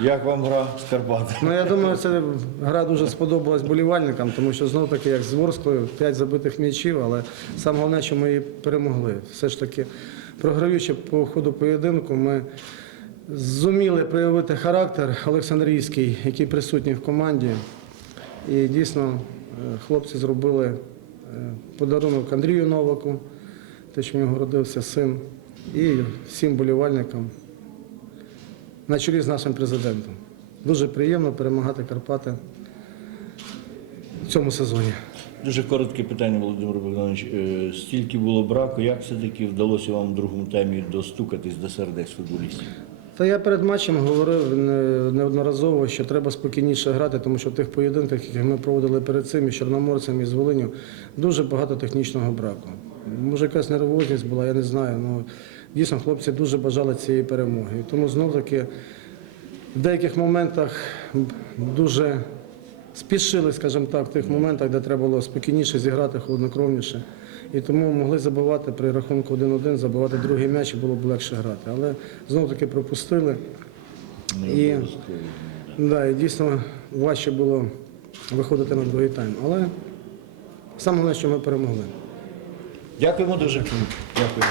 Як вам гра з Карпати? Ну я думаю, це гра дуже сподобалась болівальникам, тому що знов таки, як з Ворською, 5 забитих м'ячів, але саме головне, що ми її перемогли. Все ж таки, програючи по ходу поєдинку, ми зуміли проявити характер Олександрійський, який присутній в команді. І дійсно е, хлопці зробили е, подарунок Андрію Новаку, те, що в нього родився син, і всім болівальникам на чолі з нашим президентом. Дуже приємно перемагати Карпати в цьому сезоні. Дуже коротке питання, Володимир Богданович. Е, Стільки було браку, як все-таки вдалося вам в другому таймі достукатись до сердець футболістів? Та я перед матчем говорив неодноразово, що треба спокійніше грати, тому що в тих поєдинках, які ми проводили перед цим, і з Чорноморцем, і з Волиню, дуже багато технічного браку. Може, якась нервозність була, я не знаю. Ну, дійсно, хлопці дуже бажали цієї перемоги. Тому знов таки в деяких моментах дуже спішили, скажімо так, в тих моментах, де треба було спокійніше зіграти, холоднокровніше. І тому могли забивати при рахунку 1-1, забивати другий м'яч і було б легше грати. Але знов таки пропустили. І, да, і дійсно важче було виходити на другий тайм. Але саме головне, що ми перемогли. Дякуємо дуже. Дякую.